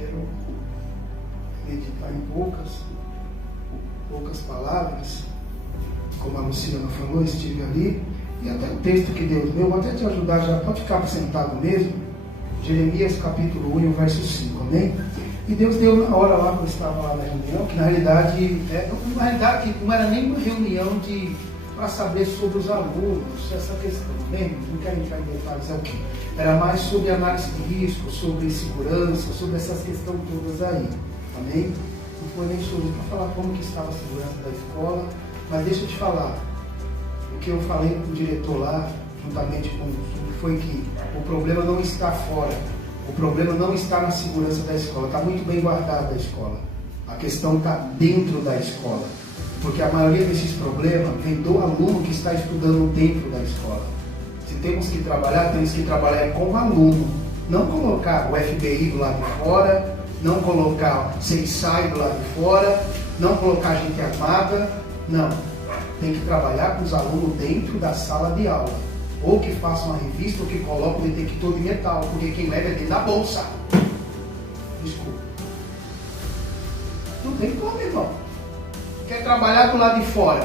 quero meditar em poucas palavras, como a Luciana falou, estive ali, e até o texto que Deus deu, vou até te ajudar, já pode ficar sentado mesmo, Jeremias capítulo 1, verso 5, amém? E Deus deu na hora lá, quando eu estava lá na reunião, que na realidade não era nem uma reunião para saber sobre os alunos, essa questão, lembra? Não quero entrar em detalhes aqui. Era mais sobre análise de risco, sobre segurança, sobre essas questões todas aí, amém? Não foi nem sobre para falar como que estava a segurança da escola, mas deixa eu te falar, o que eu falei com o diretor lá, juntamente com o foi que o problema não está fora. O problema não está na segurança da escola, está muito bem guardada a escola. A questão está dentro da escola, porque a maioria desses problemas vem do aluno que está estudando dentro da escola. Se temos que trabalhar com o aluno, não colocar o FBI do lado de fora, não colocar CESAI do lado de fora, não colocar gente armada, não. Tem que trabalhar com os alunos dentro da sala de aula. Ou que faça uma revista, ou que coloque o detector de metal, porque quem leva é dentro da bolsa. Desculpa. Não tem como, irmão. Quer trabalhar do lado de fora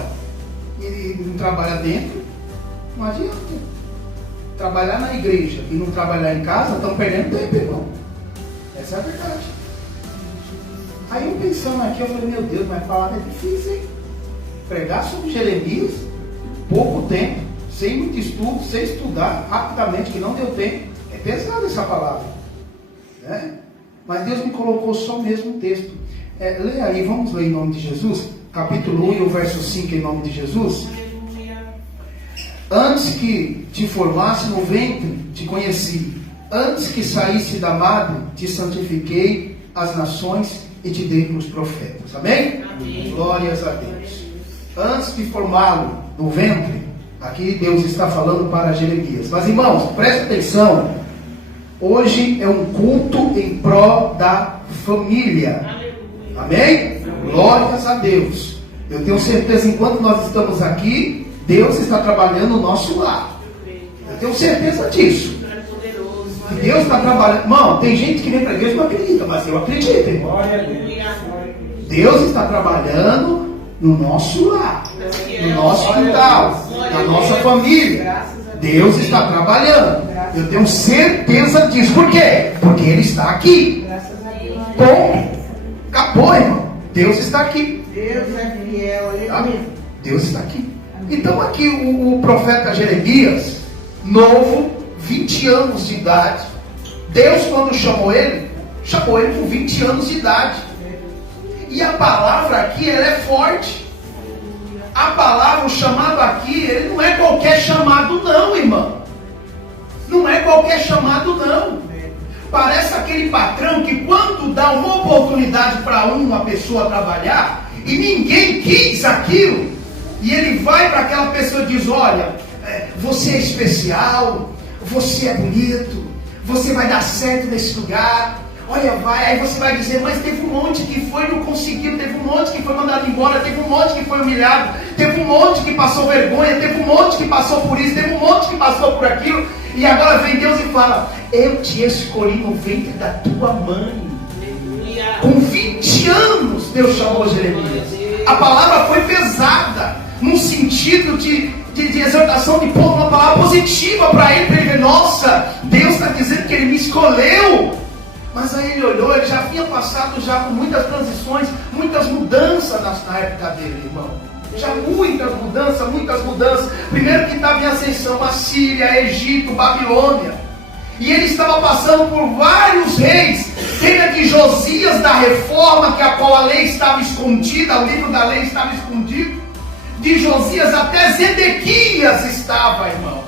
e não trabalhar dentro? Não adianta. Trabalhar na igreja e não trabalhar em casa, estão perdendo tempo, irmão. Essa é a verdade. Aí eu pensando aqui, eu falei, meu Deus, mas a palavra é difícil, hein? Pregar sobre Jeremias, pouco tempo, sem muito estudo, sem estudar rapidamente, que não deu tempo. É pesada essa palavra, né? Mas Deus me colocou só o mesmo texto. Lê aí, vamos ler em nome de Jesus, capítulo 1 e o verso 5 em nome de Jesus. Antes que te formasse no ventre, te conheci. Antes que saísse da madre, te santifiquei as nações e te dei para os profetas. Amém? Amém. Glórias a Deus. Antes de formá-lo no ventre, aqui Deus está falando para Jeremias. Mas irmãos, preste atenção. Hoje é um culto em prol da família. Amém? Glórias a Deus. Eu tenho certeza, enquanto nós estamos aqui, Deus está trabalhando no nosso lar. Eu tenho certeza disso. E Deus está trabalhando. Irmão, tem gente que vem para a igreja e não acredita, mas eu acredito, irmão. Deus está trabalhando no nosso lar, no nosso quintal, na nossa família. Deus está trabalhando. Eu tenho certeza disso. Por quê? Porque Ele está aqui. Bom, acabou, irmão. Deus está aqui. Deus é fiel. Amém. Deus está aqui. Então aqui o profeta Jeremias, novo, 20 anos de idade. Deus, quando chamou ele com 20 anos de idade. E a palavra aqui, ela é forte. A palavra, o chamado aqui, ele não é qualquer chamado não, irmão. Não é qualquer chamado não. Parece aquele patrão que quando dá uma oportunidade para uma pessoa trabalhar, e ninguém quis aquilo, e ele vai para aquela pessoa e diz, olha, você é especial, você é bonito, você vai dar certo nesse lugar. Olha, vai, aí você vai dizer, mas teve um monte que foi e não conseguiu, teve um monte que foi mandado embora, teve um monte que foi humilhado, teve um monte que passou vergonha, teve um monte que passou por isso, teve um monte que passou por aquilo, e agora vem Deus e fala, eu te escolhi no ventre da tua mãe. Com 20 anos Deus chamou Jeremias. A palavra foi pesada, num sentido de exortação, de pôr uma palavra positiva para ele ver, nossa, Deus está dizendo que ele me escolheu. Mas aí ele olhou, ele já tinha passado já por muitas transições, muitas mudanças na época dele, irmão. Já muitas mudanças. Primeiro que estava em ascensão a Síria, Egito, Babilônia. E ele estava passando por vários reis. Teve aqui Josias da reforma, que a qual a lei estava escondida, o livro da lei estava escondido. De Josias até Zedequias estava, irmão.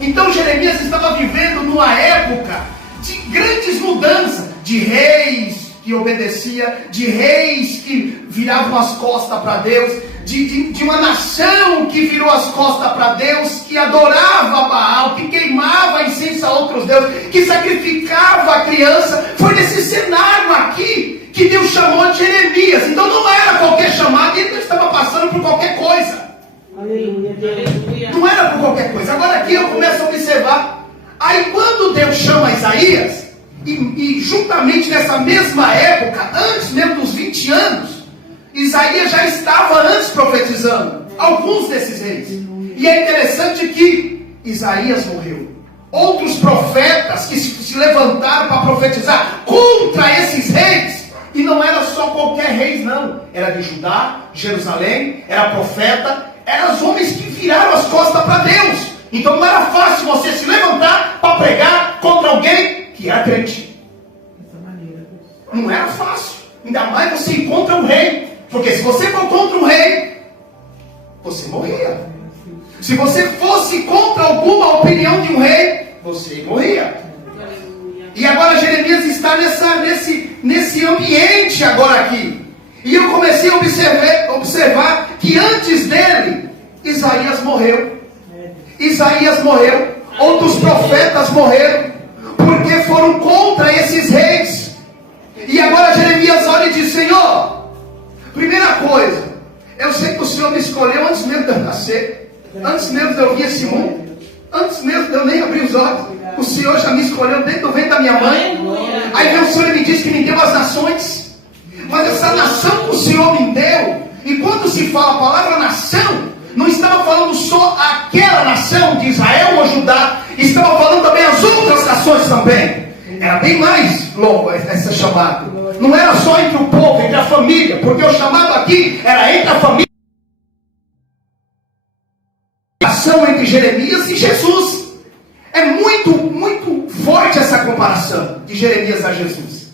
Então Jeremias estava vivendo numa época de grandes mudanças, de reis que obedeciam, de reis que viravam as costas para Deus, de uma nação que virou as costas para Deus, que adorava Baal, que queimava incenso a outros deuses, que sacrificava a criança. Foi nesse cenário aqui que Deus chamou de Jeremias. Então não era qualquer chamado, ele não estava passando por qualquer coisa. Aleluia. Não era por qualquer coisa. Agora aqui eu começo a observar. Aí quando Deus chama Isaías, E juntamente nessa mesma época, antes mesmo dos 20 anos, Isaías já estava antes profetizando alguns desses reis. E é interessante que Isaías morreu. Outros profetas que se levantaram para profetizar contra esses reis, e não era só qualquer rei não, era de Judá, Jerusalém, era profeta, eram os homens que viraram as costas para Deus. Então não era fácil você se levantar para pregar contra alguém que era crente. Não era fácil, ainda mais você encontra um rei, porque se você for contra um rei, você morria. Se você fosse contra alguma opinião de um rei, você morria. E agora Jeremias está nesse ambiente agora aqui. E eu comecei a observar que antes dele, Isaías morreu. Isaías morreu. Outros profetas morreram. Porque foram contra esses reis. E agora Jeremias olha e diz: Senhor, primeira coisa, eu sei que o Senhor me escolheu antes mesmo de eu nascer. Antes mesmo de eu vir esse mundo. Antes mesmo de eu nem abrir os olhos. O Senhor já me escolheu dentro do ventre da minha mãe. Aí vem o Senhor e me diz que me deu as nações. Mas essa nação que o Senhor me deu, e quando se fala a palavra nação, não estava falando só aquela nação de Israel ou Judá, estava falando também as outras nações também. Era bem mais longo essa chamada. Não era só entre o povo, entre a família, porque o chamado aqui era entre a família. Entre Jeremias e Jesus. É muito forte essa comparação de Jeremias a Jesus.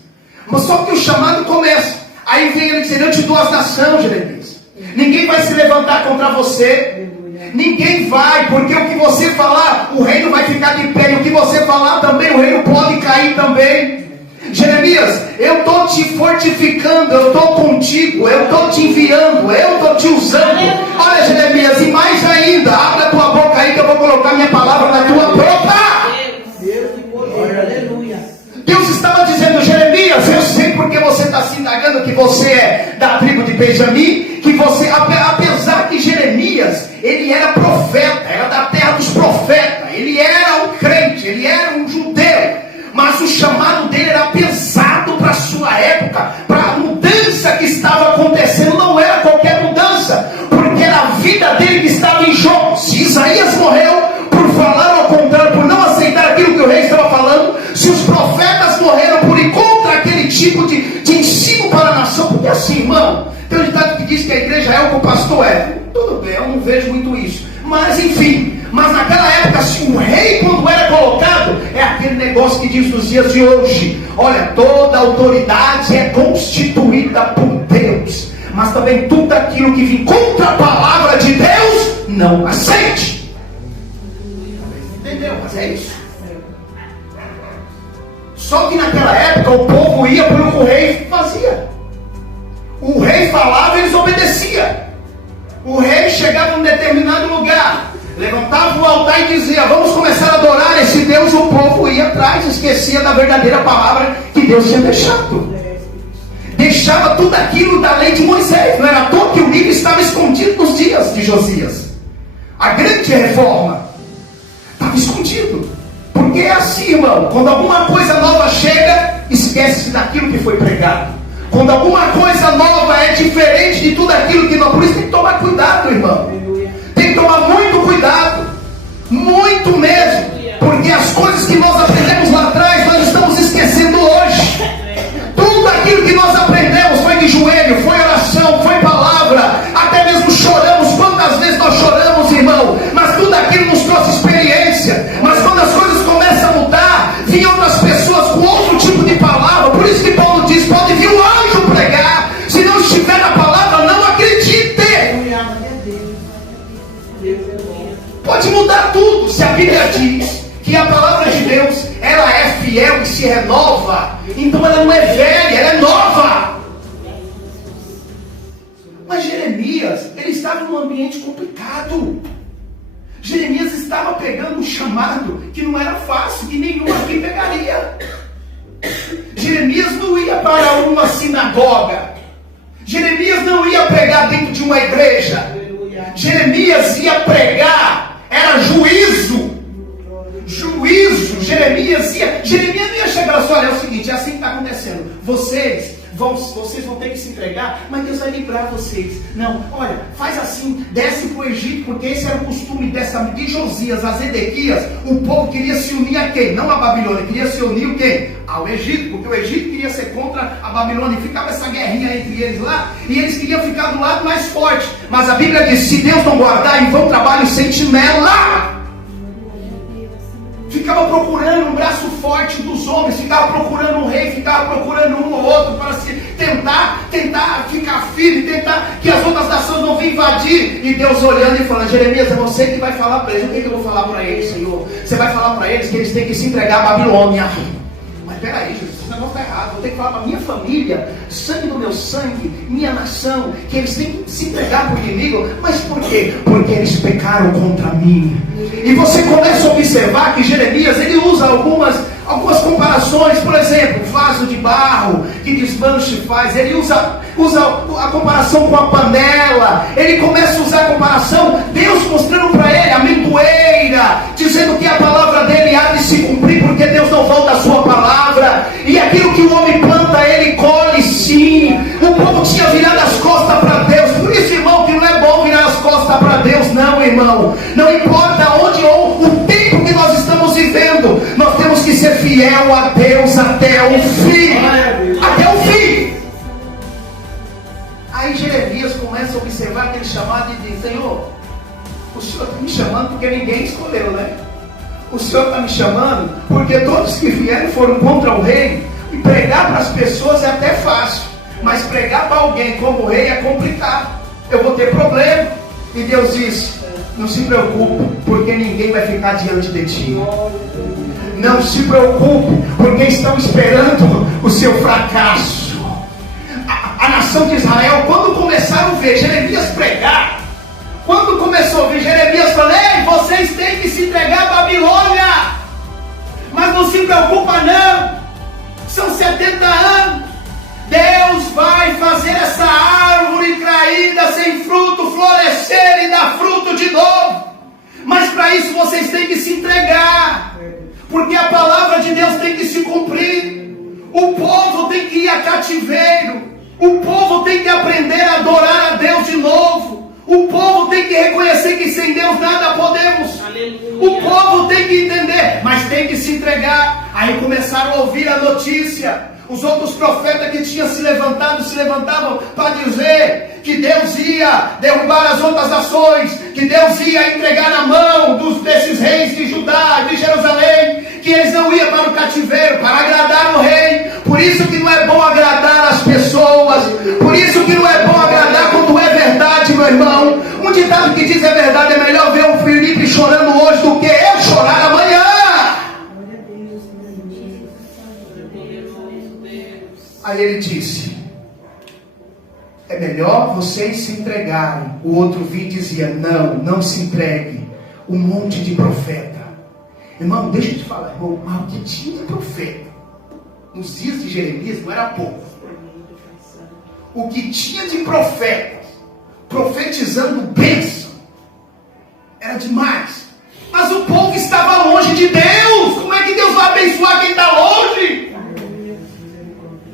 Mas só que o chamado começa. Aí vem ele dizendo: eu te dou as nações, Jeremias. Ninguém vai se levantar contra você. Ninguém vai, porque o que você falar, o reino vai ficar de pé. E o que você falar também, o reino pode cair também. Jeremias, eu estou te fortificando, eu estou contigo, eu estou te enviando, eu estou te usando. Olha, Jeremias, e mais ainda, abre a tua boca aí que eu vou colocar minha palavra na tua boca. Deus estava dizendo: Jeremias, eu sei porque você está se indagando que você é da tribo de Benjamim, que você, apesar que Jeremias, ele era profeta, era da terra dos profetas, ele era um crente, ele era um judeu. Mas o chamado dele era pesado para a sua época, para a mudança que estava acontecendo. Não era qualquer mudança, porque era a vida dele que estava em jogo. Se Isaías morreu por falar ao contrário, por não aceitar aquilo que o rei estava falando, se os profetas morreram por ir contra aquele tipo de ensino para a nação, porque assim, irmão, tem um ditado que diz que a igreja é o que o pastor é. Tudo bem, eu não vejo muito isso, mas enfim. Mas naquela época, se o rei, quando era colocado, é aquele negócio que diz nos dias de hoje: olha, toda autoridade é constituída por Deus, mas também tudo aquilo que vem contra a palavra de Deus, não aceite. Entendeu? Mas é isso. Só que naquela época o povo ia pelo que o rei fazia. O rei falava, eles obedeciam. O rei chegava em um determinado lugar, levantava o altar e dizia: vamos começar a adorar esse Deus. O povo ia atrás, esquecia da verdadeira palavra que Deus tinha deixado. Deixava tudo aquilo da lei de Moisés. Não era à toa que o livro estava escondido nos dias de Josias. A grande reforma estava escondido. Porque é assim, irmão, quando alguma coisa nova chega, esquece daquilo que foi pregado. Quando alguma coisa nova é diferente de tudo aquilo que não. Por isso tem que tomar cuidado, irmão. Tem que tomar muito cuidado, muito mesmo, porque as coisas que nós aprendemos lá atrás, nós estamos esquecendo hoje. Tudo aquilo que nós aprendemos foi de joelho, foi oração, foi palavra, até mesmo choramos. Quantas vezes nós choramos, irmão? Mas tudo aquilo nos trouxe experiência. Mas quando as coisas começam a mudar, vêm outras pessoas com outro tipo de palavra. Por isso que Paulo diz: pode vir um anjo pregar, se não estiver na palavra, não acredite. Pode mudar tudo. Se a Bíblia diz que a palavra de Deus, ela é fiel e se renova, então ela não é velha, ela é nova. Mas Jeremias, ele estava num ambiente complicado. Jeremias estava pegando um chamado que não era fácil, que nenhum aqui pegaria. Jeremias não ia para uma sinagoga. Jeremias não ia pregar dentro de uma igreja. Jeremias ia pregar, era juízo. Jeremias não ia chegar falou assim: olha, é o seguinte, é assim que está acontecendo. Vocês vão ter que se entregar, mas Deus vai livrar vocês. Não, olha, faz assim, desce para o Egito, porque esse era o costume de Josias a Zedequias. O povo queria se unir a quem? Não a Babilônia, queria se unir o quem? Ao Egito, porque o Egito queria ser contra a Babilônia, e ficava essa guerrinha entre eles lá, e eles queriam ficar do lado mais forte. Mas a Bíblia diz: se Deus não guardar, em vão trabalha o sentinela. Ficava procurando um braço forte dos homens, ficava procurando um rei, ficava procurando um ou outro para se tentar ficar firme, tentar que as outras nações não venham invadir. E Deus olhando e falando: Jeremias, é você que vai falar para eles. O que eu vou falar para eles, Senhor? Você vai falar para eles que eles têm que se entregar à Babilônia. Mas peraí, Jesus, esse negócio está errado. Vou ter que falar para minha família, sangue do meu sangue, minha nação, que eles têm que se entregar para o inimigo. Mas por quê? Porque eles pecaram contra mim. E você começa a observar que Jeremias, ele usa algumas comparações. Por exemplo, vaso de barro que desmanche faz. Ele usa a comparação com a panela. Ele começa a usar a comparação, Deus mostrando para ele a amendoeira, dizendo que a palavra dele há de se cumprir, porque Deus não volta a sua palavra. E aquilo que o homem planta, ele colhe sim. O povo tinha virado as costas para Deus. Por isso, irmão, que não é bom virar as costas para Deus, não, irmão. Não importa onde ou o tempo que nós estamos vivendo, nós temos que ser fiel a Deus até o fim. Até o fim. Aí Jeremias começa a observar aquele chamado e diz: Senhor, o Senhor está me chamando porque ninguém escolheu, né? O Senhor está me chamando porque todos que vieram foram contra o rei. E pregar para as pessoas é até fácil, mas pregar para alguém como rei é complicado. Eu vou ter problema. E Deus diz: não se preocupe, porque ninguém vai ficar diante de ti. Não se preocupe, porque estão esperando o seu fracasso. A nação de Israel, quando começaram a ver Jeremias pregar, quando começou a ver Jeremias falando: ei, vocês têm que se entregar à Babilônia, mas não se preocupa não, são 70 anos, Deus vai fazer essa árvore caída sem fruto florescer e dar fruto de novo. Mas para isso vocês têm que se entregar, porque a palavra de Deus tem que se cumprir. O povo tem que ir a cativeiro. O povo tem que aprender a adorar a Deus de novo. O povo tem que reconhecer que sem Deus nada podemos. Aleluia. O povo tem que entender, mas tem que se entregar. Aí começaram a ouvir a notícia. Os outros profetas que tinham se levantavam para dizer que Deus ia derrubar as outras nações, que Deus ia entregar na mão desses reis de Judá, de Jerusalém, que eles não iam para o cativeiro, para agradar o rei. Por isso que não é bom agradar as pessoas, por isso que não é bom agradar quando é verdade, meu irmão. Um ditado que diz é verdade: é melhor ver o Felipe chorando hoje do que eu chorar amanhã. Aí ele disse: é melhor vocês se entregarem. O outro vinha e dizia: não se entregue. Um monte de profeta. Irmão, deixa eu te falar, irmão, mas o que tinha de profeta nos dias de Jeremias não era pouco. O que tinha de profetas profetizando bênção era demais. Mas o povo estava longe de Deus. Como é que Deus vai abençoar quem está longe?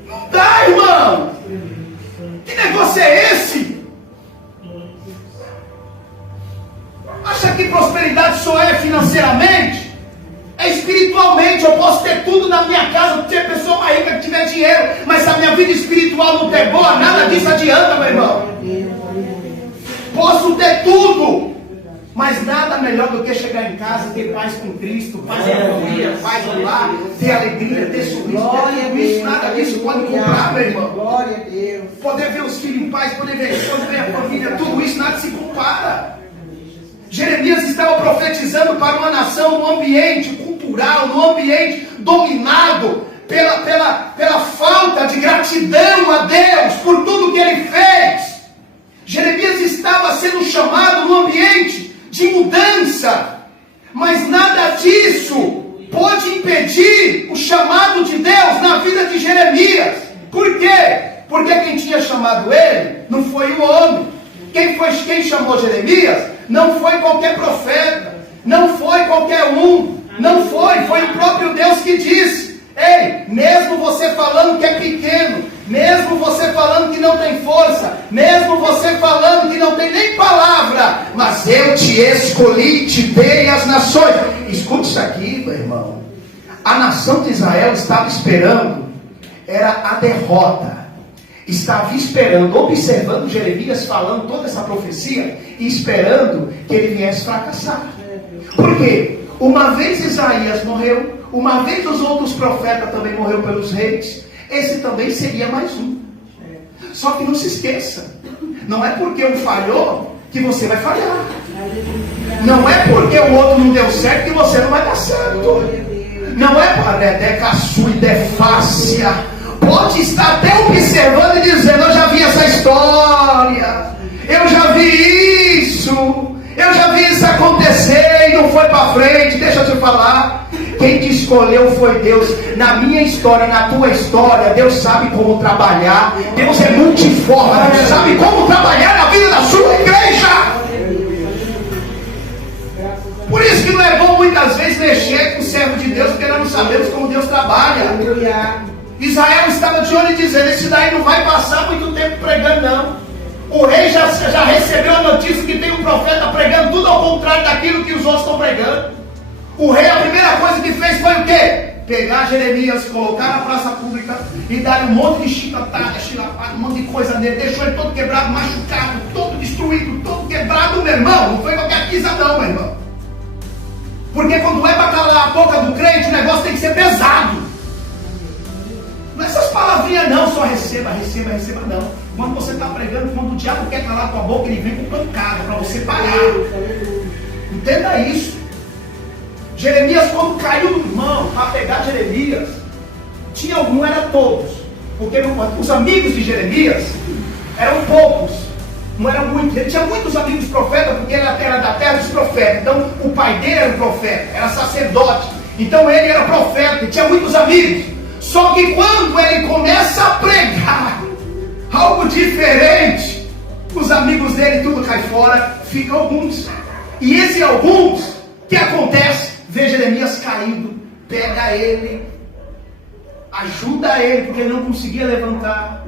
Não dá, irmão. Que negócio é esse? Acha que prosperidade só é financeiramente? É espiritualmente. Eu posso ter tudo na minha casa, ser pessoa mais rica que tiver dinheiro, mas se a minha vida espiritual não der boa, nada disso adianta, meu irmão. Posso ter tudo, mas nada melhor do que chegar em casa e ter paz com Cristo, paz na família, paz no lar, ter alegria, ter sorriso, ter tudo isso. Nada disso pode comprar, meu irmão. Glória a Deus. Poder ver os filhos em paz, poder ver a esposa, ver a família, tudo isso nada se compara. Jeremias estava profetizando para uma nação no ambiente cultural, no ambiente dominado pela falta de gratidão a Deus por tudo que Ele fez. Jeremias estava sendo chamado no ambiente de mudança, mas nada disso pode impedir o chamado de Deus na vida de Jeremias. Por quê? Porque quem tinha chamado ele não foi o homem. Quem chamou Jeremias não foi qualquer profeta, não foi qualquer um, não foi o próprio Deus que disse: Ei, mesmo você falando que é pequeno, mesmo você falando que não tem força, mesmo você falando que não tem nem palavra, mas eu te escolhi e te dei as nações. Escute isso aqui, meu irmão. A nação de Israel estava esperando, era a derrota. Estava esperando, observando Jeremias falando toda essa profecia e esperando que ele viesse fracassar. Por quê? Uma vez Isaías morreu, uma vez os outros profetas também morreram pelos reis, esse também seria mais um. Só que não se esqueça, não é porque um falhou que você vai falhar. Não é porque o outro não deu certo que você não vai dar certo. Não é para Dedefácia. Pode estar até observando e dizendo: eu já vi essa história, eu já vi isso, eu já vi isso acontecer e não foi para frente. Deixa eu te falar, quem te escolheu foi Deus. Na minha história, na tua história, Deus sabe como trabalhar. Deus é multiforme, Deus sabe como trabalhar na vida da sua igreja. Por isso que não é bom muitas vezes mexer com o servo de Deus, porque nós não sabemos como Deus trabalha. Israel estava de olho dizendo: esse daí não vai passar muito tempo pregando, não. O rei já recebeu a notícia que tem um profeta pregando tudo ao contrário daquilo que os outros estão pregando. O rei, a primeira coisa que fez foi o quê? Pegar Jeremias, colocar na praça pública e dar um monte de chicotada, um monte de coisa nele. Deixou ele todo quebrado, machucado, todo destruído, todo quebrado, meu irmão. Não foi qualquer coisa não, meu irmão. Porque quando é para calar a boca do crente, o negócio tem que ser pesado. Não é essas palavrinhas não, só receba, receba, receba não. Quando você está pregando, quando o diabo quer calar a tua boca, ele vem com pancada para você parar. Entenda isso. Jeremias, quando caiu no mão para pegar Jeremias, não era todos, porque os amigos de Jeremias eram poucos, não eram muitos. Ele tinha muitos amigos profetas, porque ele era da terra dos profetas. Então o pai dele era um profeta, era sacerdote, então ele era profeta e tinha muitos amigos. Só que quando ele começa a pregar algo diferente, os amigos dele tudo cai fora, ficam alguns. E esse alguns, o que acontece? Vê Jeremias caído, pega ele, ajuda ele, porque ele não conseguia levantar.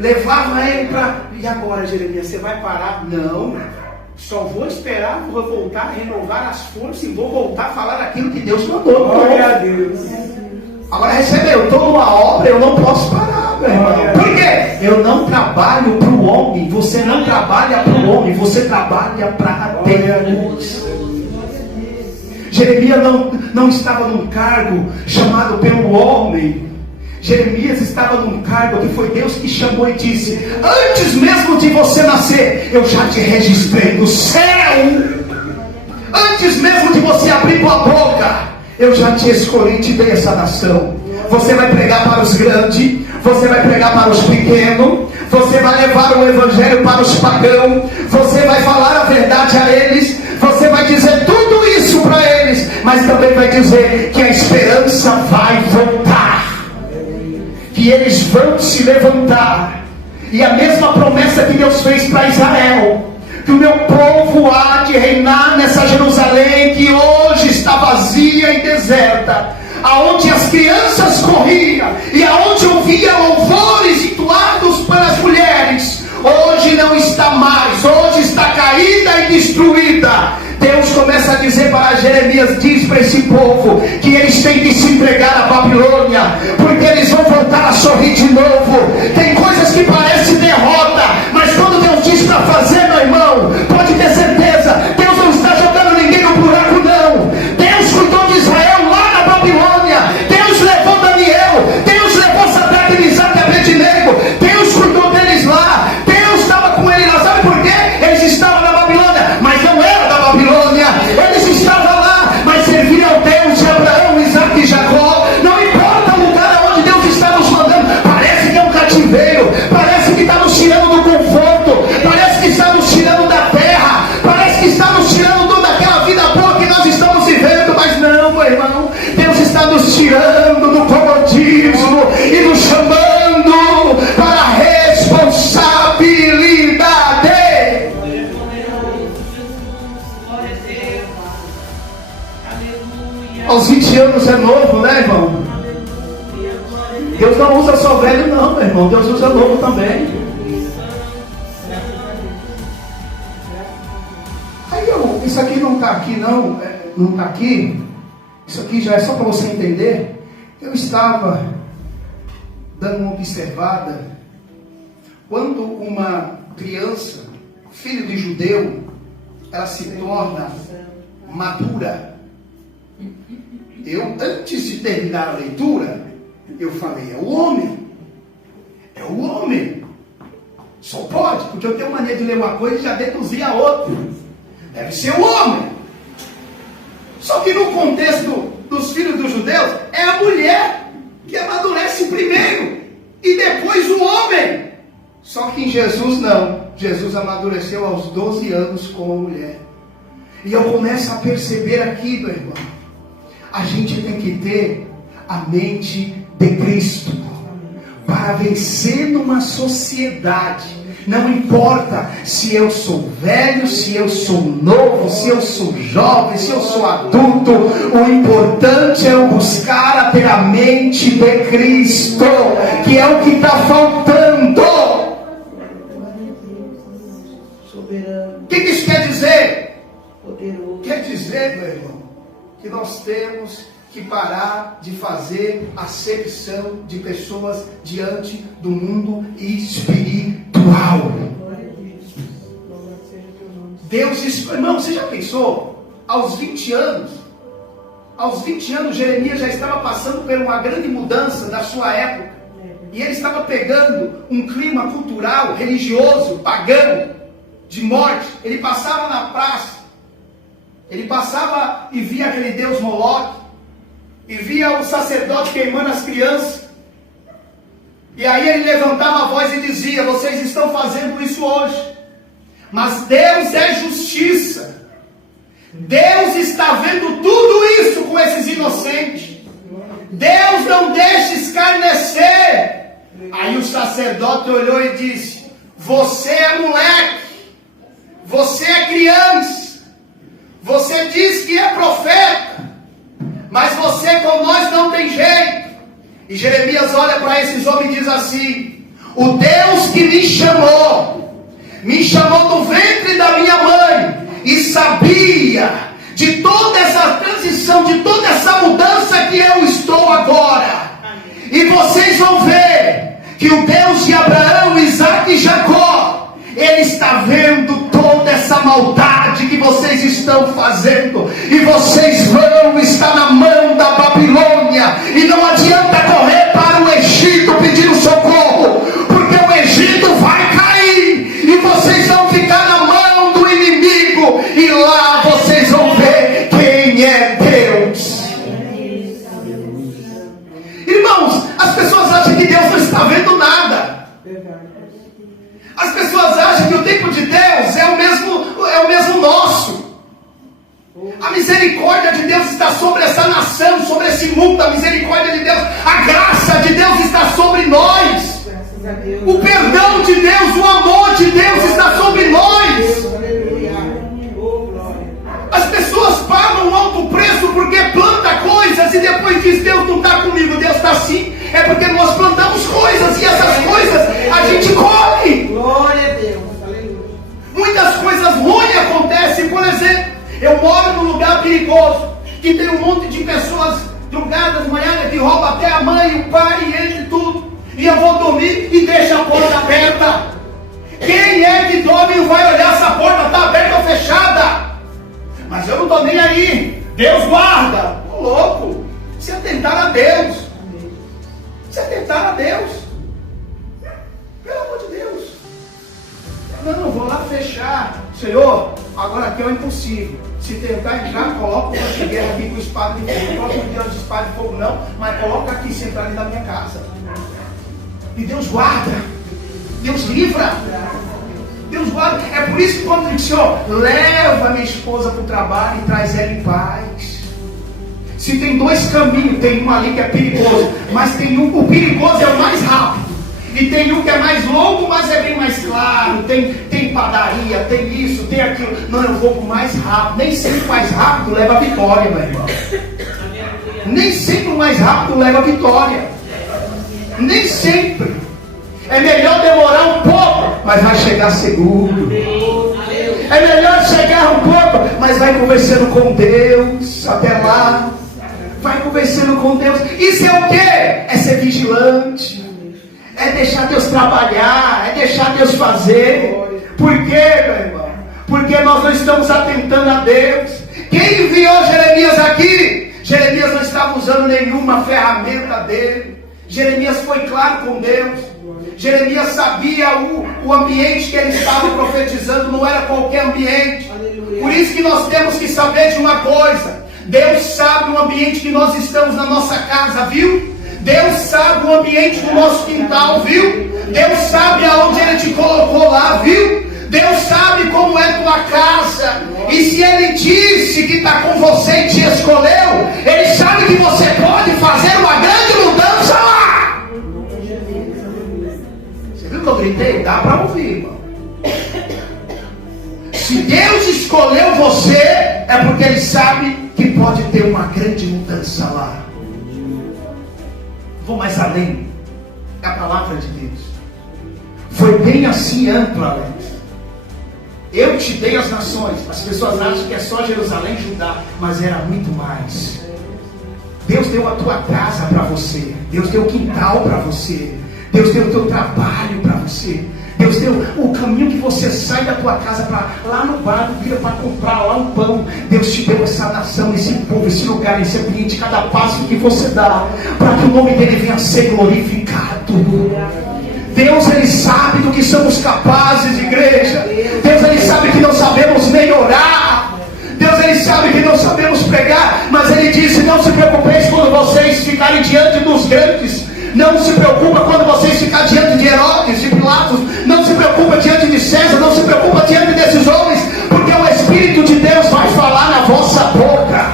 Levava ele para... E agora, Jeremias, você vai parar? Não, só vou esperar, vou voltar, renovar as forças e vou voltar a falar aquilo que Deus mandou. Glória a Deus. Agora recebe, eu estou numa obra, eu não posso parar, meu irmão. Por quê? Eu não trabalho para o homem, você não trabalha para o homem, você trabalha para Deus. Jeremias não estava num cargo chamado pelo homem. Jeremias estava num cargo que foi Deus que chamou e disse: antes mesmo de você nascer, eu já te registrei no céu. Antes mesmo de você abrir tua boca, eu já te escolhi e te dei essa nação. Você vai pregar para os grandes, você vai pregar para os pequenos, você vai levar o evangelho para os pagãos, você vai falar a verdade a eles, você vai dizer tudo isso para eles, mas também vai dizer que a esperança vai voltar, que eles vão se levantar. E a mesma promessa que Deus fez para Israel, que o meu povo há de reinar nessa Jerusalém que hoje está vazia e deserta, aonde as crianças corriam e aonde ouvia louvores entoados pelas mulheres, hoje não está mais, hoje está caída e destruída. Deus começa a dizer para Jeremias: diz para esse povo que eles têm que se entregar à Babilônia, porque eles vão voltar a sorrir de novo. Tem coisas que parecem derrota, mas quando Deus diz para fazer, meu irmão, pode ter certeza, Deus não está jogando ninguém no buraco não. Deus cuidou de Israel lá na Babilônia, Deus levou Daniel, Deus levou Sadraque, Mesaque e Abednego, Deus cuidou deles lá, Deus estava com eles lá. Sabe por quê? Eles estavam na Babilônia, mas não era da Babilônia, eles estavam lá, mas serviam ao Deus de Abraão, Isaque e Jacó. Não importa o lugar aonde Deus está nos mandando, parece que é um cativeiro, parece que está nos tirando do conforto, parece que está nos tirando da terra, parece que está nos tirando toda aquela vida boa que nós estamos vivendo, mas não, meu irmão, Deus está nos tirando do comodismo e nos chamando para a responsabilidade. Aos 20 anos é novo, né, irmão? Deus não usa só velho não, meu irmão. Deus usa novo também. Aí isso aqui não está aqui não. Não está aqui. Isso aqui já é só para você entender. Eu estava dando uma observada. Quando uma criança, filho de judeu, ela se torna madura. Eu, antes de terminar a leitura, eu falei, é o homem. É o homem. Só pode, porque eu tenho mania de ler uma coisa e já deduzir a outra. Deve ser o homem. Só que no contexto dos filhos dos judeus, é a mulher que amadurece primeiro e depois o homem. Só que em Jesus não. Jesus amadureceu aos 12 anos com a mulher. E eu começo a perceber aqui, meu irmão, a gente tem que ter a mente de Cristo para vencer numa sociedade. Não importa se eu sou velho, se eu sou novo, se eu sou jovem, se eu sou adulto. O importante é eu buscar a ter a mente de Cristo, que é o que está faltando. O que isso quer dizer? Quer dizer, meu irmão, que nós temos que parar de fazer acepção de pessoas diante do mundo espiritual. Deus, irmão, você já pensou? Aos 20 anos, Jeremias já estava passando por uma grande mudança da sua época. E ele estava pegando um clima cultural, religioso, pagão, de morte. Ele passava na praça, ele passava e via aquele deus Moloque, e via o sacerdote queimando as crianças. E aí ele levantava a voz e dizia: vocês estão fazendo isso hoje, mas Deus é justiça. Deus está vendo tudo isso com esses inocentes. Deus não deixa escarnecer. Aí o sacerdote olhou e disse: você é moleque, você é criança, você diz que é profeta, mas você com nós não tem jeito. E Jeremias olha para esses homens e diz assim: o Deus que me chamou do ventre da minha mãe, e sabia de toda essa transição, de toda essa mudança que eu estou agora. E vocês vão ver que o Deus de Abraão, Isaac e Jacó, Ele está vendo toda essa maldade que vocês estão fazendo, e vocês vão estar na mão da Babilônia, e não adianta correr para o Egito pedindo socorro, porque o Egito vai cair, e vocês vão ficar na mão do inimigo, e lá vocês vão ver quem é Deus. Irmãos, as pessoas acham que Deus não está vendo nada. As pessoas acham que o tempo de Deus é o mesmo nosso. A misericórdia de Deus está sobre essa nação, sobre esse mundo. A misericórdia de Deus, a graça de Deus está sobre nós. O perdão de Deus, o amor de Deus está sobre nós. As pessoas pagam um alto preço porque planta coisas e depois diz: Deus não está comigo. Deus está sim. É porque nós plantamos coisas, e essas coisas a gente colhe. Glória a Deus. Muitas coisas ruins acontecem. Por exemplo, eu moro num lugar perigoso, que tem um monte de pessoas drogadas, manhadas, que roubam até a mãe, o pai, entre tudo. E eu vou dormir e deixo a porta aberta. Quem é que dorme e vai olhar se a porta está aberta ou fechada? Mas eu não estou nem aí. Deus guarda. Ô louco, se atentar a Deus. Se atentar a Deus. Pelo amor de Deus. Não, vou lá fechar. Senhor, agora aqui é o impossível. Se tentar entrar, coloca uma fogueira aqui com espada de fogo. Não coloca um diante de espada de fogo não, mas coloca aqui se entrar dentro da minha casa. E Deus guarda. Deus livra. Deus guarda. É por isso que quando eu digo: Senhor, leva minha esposa para o trabalho e traz ela em paz. Se tem dois caminhos, tem um ali que é perigoso, mas tem um, o perigoso é o mais rápido. E tem um que é mais longo, mas é bem mais claro. Tem padaria, tem isso, tem aquilo. Não, eu vou pro mais rápido. Nem sempre o mais rápido leva a vitória, meu irmão. Nem sempre o mais rápido leva a vitória. Nem sempre. É melhor demorar um pouco, mas vai chegar seguro. É melhor chegar um pouco, mas vai conversando com Deus até lá. Vai conversando com Deus. Isso é o quê? É ser vigilante. É deixar Deus trabalhar. É deixar Deus fazer. Por quê, meu irmão? Porque nós não estamos atentando a Deus. Quem enviou Jeremias aqui? Jeremias não estava usando nenhuma ferramenta dele. Jeremias foi claro com Deus. Jeremias sabia o ambiente que ele estava profetizando, não era qualquer ambiente. Por isso que nós temos que saber de uma coisa: Deus sabe o ambiente que nós estamos na nossa casa, viu? Deus sabe o ambiente do nosso quintal, viu? Deus sabe aonde Ele te colocou lá, viu? Deus sabe como é tua casa. E se Ele disse que está com você e te escolheu, Ele sabe que você pode fazer uma grande mudança lá. Viu que eu gritei? Dá para ouvir, irmão. Se Deus escolheu você, é porque Ele sabe que pode ter uma grande mudança lá. Vou mais além. É a palavra de Deus. Foi bem assim amplo, Alex. Eu te dei as nações. As pessoas acham que é só Jerusalém e Judá, mas era muito mais. Deus deu a tua casa para você. Deus deu o quintal para você. Deus deu o teu trabalho para você. Deus deu o caminho que você sai da tua casa para lá no bar, vira para comprar lá um pão. Deus te deu essa nação, esse povo, esse lugar, esse ambiente, cada passo que você dá, para que o nome dele venha a ser glorificado. Deus, Ele sabe do que somos capazes, igreja. Deus, Ele sabe que não sabemos melhorar. Deus, Ele sabe que não sabemos pregar. Mas Ele disse: não se preocupeis quando vocês ficarem diante dos grandes. Não se preocupa quando vocês ficarem diante de Herodes, de Pilatos. Não se preocupa diante de César. Não se preocupa diante desses homens. Porque o Espírito de Deus vai falar na vossa boca.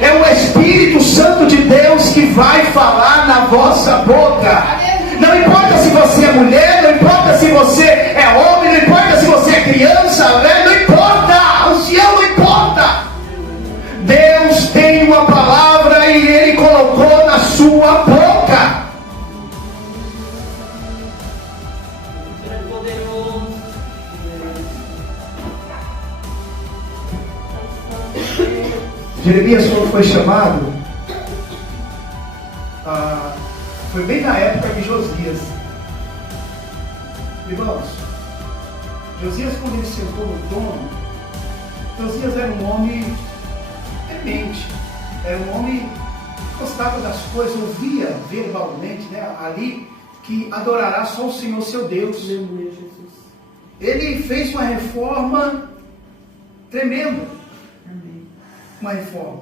É o Espírito Santo de Deus que vai falar na vossa boca. Não importa se você é mulher, não importa se você é homem, não importa se você é criança, né? Não importa, ancião, não importa. Deus tem uma palavra e Ele colocou na sua boca. Jeremias, quando foi chamado, foi bem na época de Josias. Irmãos, Josias, quando ele sentou no trono, Josias era um homem temente, era um homem que gostava das coisas, ouvia verbalmente, né, ali, que adorará só o Senhor seu Deus. Ele fez uma reforma tremenda. Uma reforma.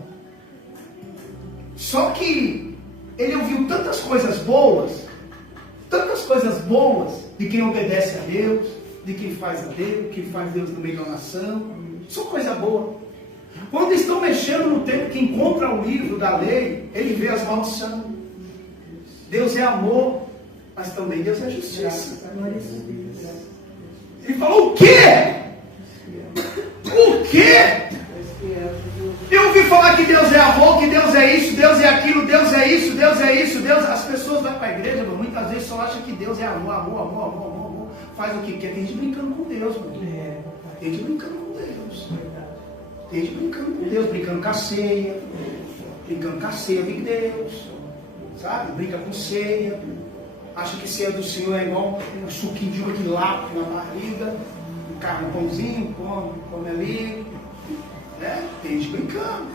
Só que ele ouviu tantas coisas boas de quem obedece a Deus, de quem faz a Deus, que faz Deus no meio da nação. Só coisa boa. Quando estão mexendo no tempo que encontra o livro da lei, ele vê as maldições. Deus é amor, mas também Deus é justiça. Ele falou: o quê? O quê? Eu ouvi falar que Deus é amor, que Deus é isso, Deus é aquilo, Deus é isso, Deus é isso, Deus... As pessoas vão para a igreja, mas muitas vezes só acham que Deus é amor, amor, amor, amor, amor, amor. Faz o que quer. Tem gente brincando com Deus, mano. Tem gente brincando com Deus. Tem gente brincando com Deus, brincando com a ceia de Deus, sabe? Brinca com ceia. Acha que ceia do Senhor é igual um suquinho de uva de lápis na barriga, um pãozinho, come ali. Tem gente brincando.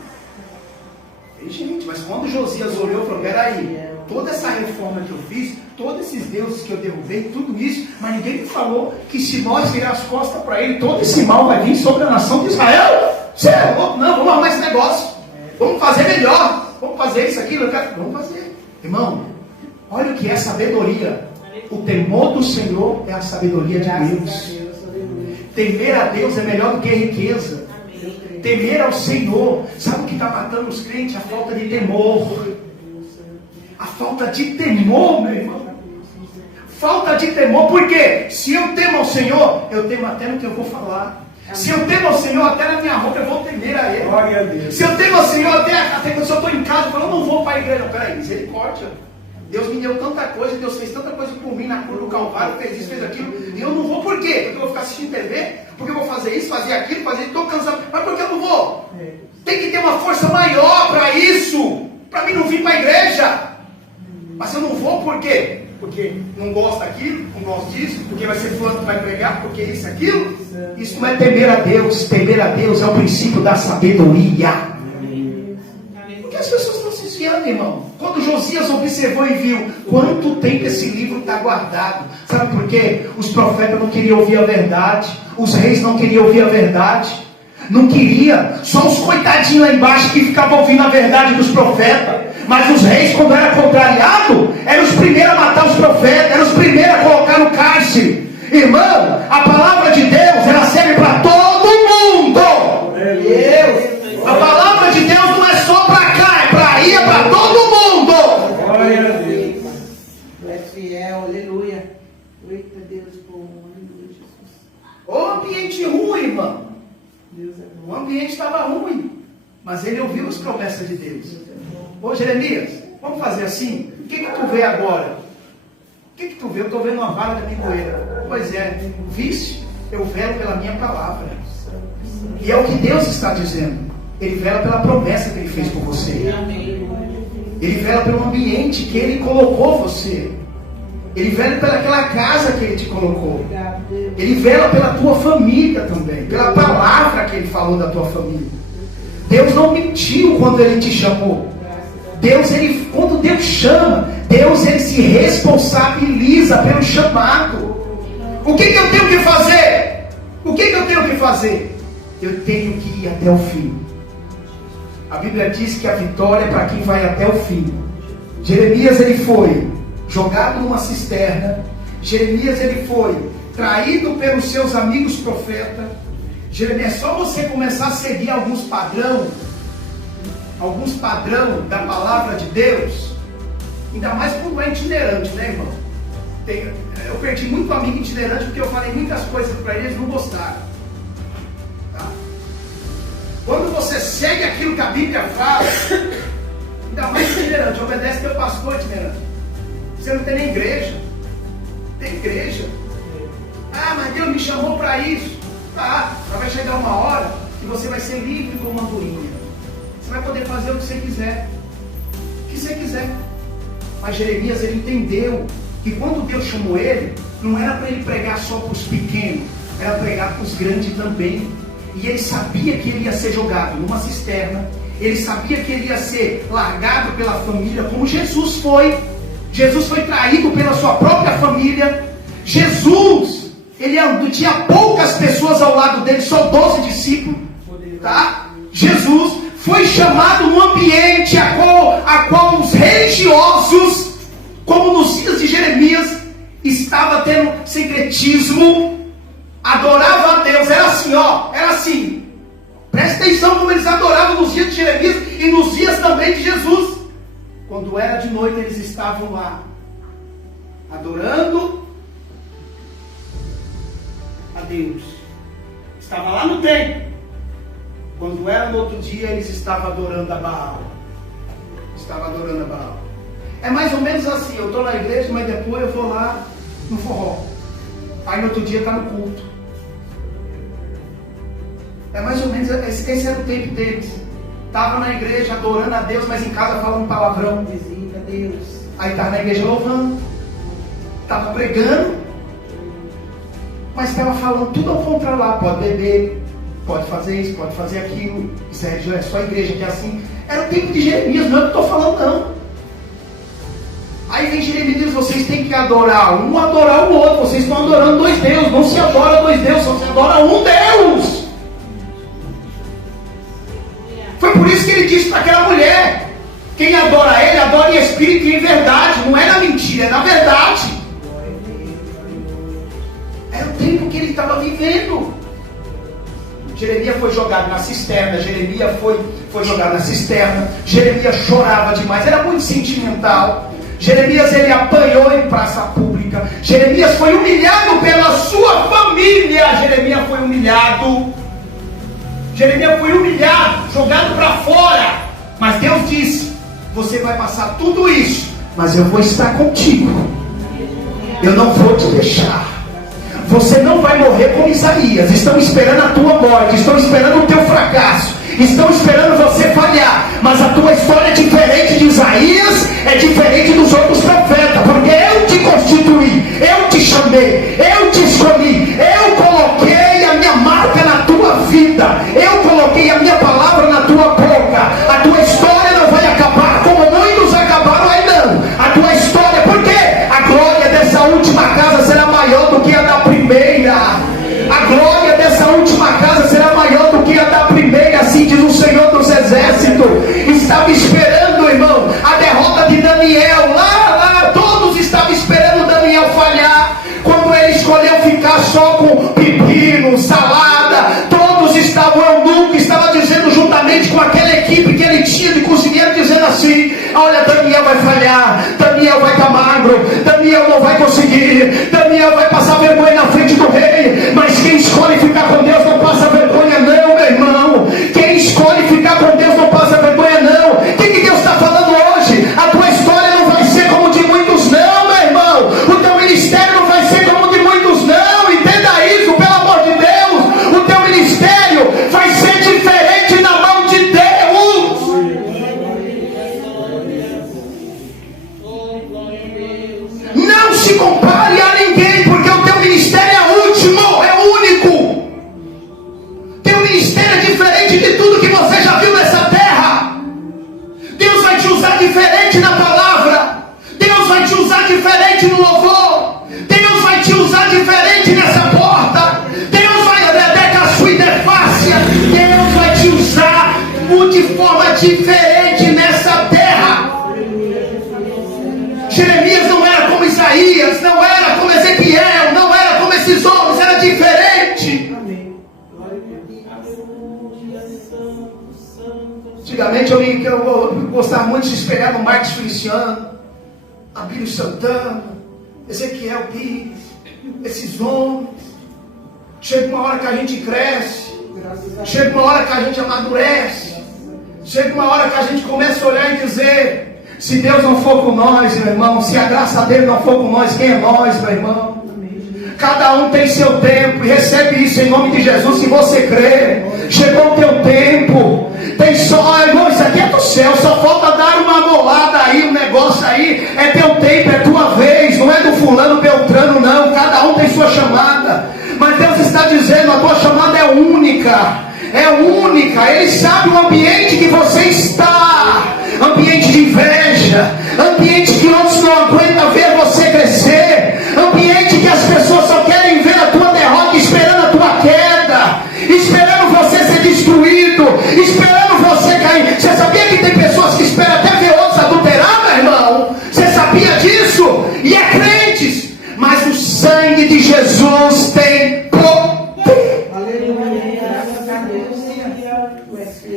Tem gente, mas quando Josias olhou e falou: peraí, toda essa reforma que eu fiz, todos esses deuses que eu derrubei, tudo isso, mas ninguém me falou que se nós virar as costas para ele, todo esse mal vai vir sobre a nação de Israel? Você é louco? Não, vamos arrumar esse negócio. Vamos fazer melhor. Vamos fazer isso, aquilo, vamos fazer. Irmão, olha o que é sabedoria. O temor do Senhor é a sabedoria de Deus. Temer a Deus é melhor do que a riqueza. Temer ao Senhor. Sabe o que está matando os crentes? A falta de temor. A falta de temor, meu irmão. Falta de temor. Por quê? Se eu temo ao Senhor, eu temo até no que eu vou falar. Se eu temo ao Senhor, até na minha roupa eu vou temer a Ele. Glória a Deus. Se eu temo ao Senhor, até quando eu estou em casa, eu não vou para a igreja. Não, peraí, misericórdia. Deus me deu tanta coisa, Deus fez tanta coisa por mim na cruz do Calvário, fez isso, fez aquilo, e eu não vou por quê? Porque eu vou ficar assistindo TV? Porque eu vou fazer isso, fazer aquilo, fazer isso, estou cansado. Mas por que eu não vou? Tem que ter uma força maior para isso, para mim não vir para a igreja. Mas eu não vou por quê? Porque não gosto daquilo, não gosto disso, porque vai ser fulano que vai pregar, porque isso, aquilo. Isso não é temer a Deus. Temer a Deus é o princípio da sabedoria. Porque as pessoas estão se desviando, irmão. Quando Josias observou e viu quanto tempo esse livro está guardado, sabe por quê? Os profetas não queriam ouvir a verdade, os reis não queriam ouvir a verdade, não queria, só os coitadinhos lá embaixo que ficavam ouvindo a verdade dos profetas. Mas os reis, quando era contrariado, eram os primeiros a matar os profetas, eram os primeiros a colocar no cárcere. Irmão, a palavra de Deus, ela serve para todo mundo. A palavra de Deus não é só para cá, é para ir, é para todo mundo. Glória a Deus. Tu és fiel, aleluia. Eita Deus bom, aleluia, Jesus. O ambiente ruim, irmão. Deus é O bom. ambiente estava ruim, mas ele ouviu as promessas de Deus. Ô Jeremias, vamos fazer assim? O que tu vê agora? O que tu vê? Eu estou vendo uma vara da pingoeira. Pois é, viste? Eu velo pela minha palavra. E é o que Deus está dizendo. Ele vela pela promessa que Ele fez por você. Ele vela pelo ambiente que Ele colocou você. Ele vela pelaquela casa que Ele te colocou. Ele vela pela tua família também. Pela palavra que Ele falou da tua família. Deus não mentiu quando Ele te chamou. Quando Deus chama, Deus ele se responsabiliza pelo chamado. O que eu tenho que fazer? O que eu tenho que fazer? Eu tenho que ir até o fim. A Bíblia diz que a vitória é para quem vai até o fim. Jeremias ele foi jogado numa cisterna. Jeremias ele foi traído pelos seus amigos profetas. Jeremias, é só você começar a seguir alguns padrões da palavra de Deus, ainda mais quando é itinerante, né, irmão? Eu perdi muito amigo itinerante porque eu falei muitas coisas para eles e não gostaram. Tá? Quando você segue aquilo que a Bíblia fala, ainda mais itinerante, obedece teu pastor itinerante. Você não tem nem igreja. Tem igreja. Ah, mas Deus me chamou para isso. Tá, mas vai chegar uma hora que você vai ser livre como uma andorinha. Você vai poder fazer o que você quiser. O que você quiser. Mas Jeremias, ele entendeu que quando Deus chamou ele, não era para ele pregar só para os pequenos, era pregar para os grandes também. E ele sabia que ele ia ser jogado numa cisterna. Ele sabia que ele ia ser largado pela família, como Jesus foi. Jesus foi traído pela sua própria família. Jesus, tinha poucas pessoas ao lado dele, só 12 discípulos. Tá? Jesus foi chamado num ambiente a qual os religiosos, como nos dias de Jeremias, estava tendo secretismo, adorava a Deus, era assim, era assim. Presta atenção como eles adoravam nos dias de Jeremias e nos dias também de Jesus. Quando era de noite, eles estavam lá, adorando a Deus. Estava lá no templo. Quando era no outro dia, eles estavam adorando a Baal. É mais ou menos assim, eu estou na igreja, mas depois eu vou lá no forró. Aí no outro dia está no culto. É mais ou menos, esse era o tempo deles. Estava na igreja adorando a Deus, mas em casa falando palavrão. Visita Deus. Aí estava na igreja louvando. Estava pregando. Mas estava falando tudo ao contrário lá. Pode beber, pode fazer isso, pode fazer aquilo. Isso é só a igreja que é assim. Era o tempo de Jeremias, não é o que eu estou falando não. Aí vem Jeremias e diz, vocês têm que adorar um, adorar o outro. Vocês estão adorando dois deuses. Não se adora dois deuses, só se adora um Deus. Foi por isso que ele disse para aquela mulher, quem adora ele, adora em espírito e em verdade. Não é na mentira, é na verdade. Era o tempo que ele estava vivendo. Jeremias foi jogado na cisterna. Jeremias foi jogado na cisterna. Jeremias chorava demais, era muito sentimental. Jeremias ele apanhou em praça pública. Jeremias foi humilhado pela sua família. Jeremias foi humilhado, jogado para fora. Mas Deus disse, você vai passar tudo isso, mas eu vou estar contigo. Eu não vou te deixar. Você não vai morrer como Isaías. Estão esperando a tua morte, estão esperando o teu fracasso, estão esperando você falhar. Mas a tua história é diferente de Isaías, é diferente dos outros profetas, porque eu te constituí, eu te chamei, eu te escolhi, eu coloquei a minha marca na tua vida, eu coloquei a minha palavra na tua boca. A tua história não vai acabar como muitos acabaram aí, não. A tua história, por quê? A glória dessa última casa será maior do que a da primeira. A glória dessa última casa será maior do que a da primeira, assim diz o Senhor dos Exércitos. Estava esperando, irmão, a derrota de Daniel. Lá, todos estavam esperando Daniel falhar. Quando ele escolheu ficar só com pepino, salada, todos estavam, o eunuco estava dizendo juntamente com aquela equipe que ele tinha de cozinheiro, dizendo assim: olha, Daniel vai falhar, Daniel vai estar magro, Daniel não vai conseguir, Daniel vai passar vergonha na frente do rei. Mas quem escolhe ficar com Deus não passa vergonha não, meu irmão. Quem escolhe ficar com Deus não passa vergonha não. O que Deus está falando hoje? A tua história não vai ser como de muitos não, meu irmão. O teu ministério não vai ser como de muitos não. Entenda isso, pelo amor de Deus. O teu ministério vai ser diferente na mão de Deus. Não se compare a ninguém, porque o teu ministério é último, é único. Teu ministério é diferente de tudo que você já viu nessa terra. Deus vai te usar diferente na palavra. Deus vai te usar diferente no louvor. Deus vai te usar diferente nessa porta. Deus vai adecar a sua interface. Deus vai te usar de forma diferente nessa terra. Jeremias não era como Isaías, não era como Ezequiel, não era como esses homens, era diferente. Antigamente eu gostava muito de se espelhar no Marcos Feliciano, Abílio Santana, Ezequiel Pires, esses homens. Chega uma hora que a gente cresce, chega uma hora que a gente amadurece, chega uma hora que a gente começa a olhar e dizer: se Deus não for com nós, meu irmão, se a graça dele não for com nós, quem é nós, meu irmão? Cada um tem seu tempo, e recebe isso em nome de Jesus, se você crê. Chegou o teu tempo. Tem só, irmão, isso aqui é do céu, só falta dar uma molada aí, um negócio aí. É teu tempo, é tua vez, não é do fulano Beltrano não. Cada um tem sua chamada, mas Deus está dizendo: a tua chamada é única, é única. Ele sabe o ambiente que você está, ambiente de inveja, ambiente que outros não aguentam ver você crescer, ambiente que as pessoas só querem ver a tua derrota, esperando a tua queda, esperando você ser destruído, esperando você cair. Você sabia que tem pessoas que esperam até ver outros adulterar, meu irmão? Você sabia disso? E é crentes, mas o sangue de Jesus tem poder.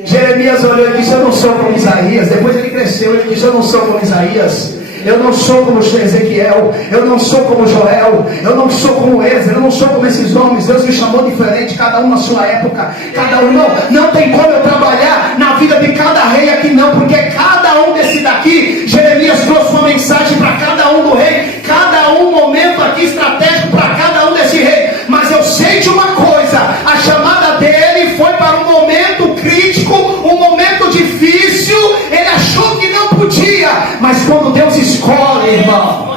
Jeremias olhou e disse: eu não sou como Isaías. Depois ele cresceu, ele disse: eu não sou como Isaías, eu não sou como Ezequiel, eu não sou como Joel, eu não sou como Ezra, eu não sou como esses homens. Deus me chamou diferente, cada um na sua época, cada um. Não tem como eu trabalhar na vida de cada rei aqui não, porque cada um desse daqui, Jeremias trouxe uma mensagem para cada um do rei, cada um momento aqui estratégico para cada um desse rei. Mas eu sei de uma coisa: a chamada dele foi para um momento crítico, um momento difícil. Ele achou que não podia, mas quando Deus escolhe, irmão,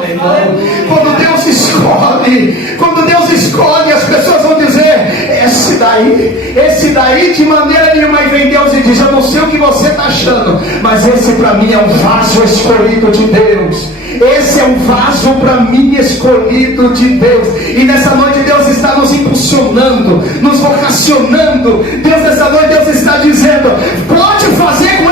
meu irmão, quando Deus escolhe, as pessoas vão dizer: esse daí de maneira nenhuma. E vem Deus e diz: eu não sei o que você está achando, mas esse para mim é um vaso escolhido de Deus. Esse é um vaso para mim escolhido de Deus. E nessa noite Deus está nos impulsionando, nos vocacionando. Deus, nessa noite Deus está dizendo: pode fazer com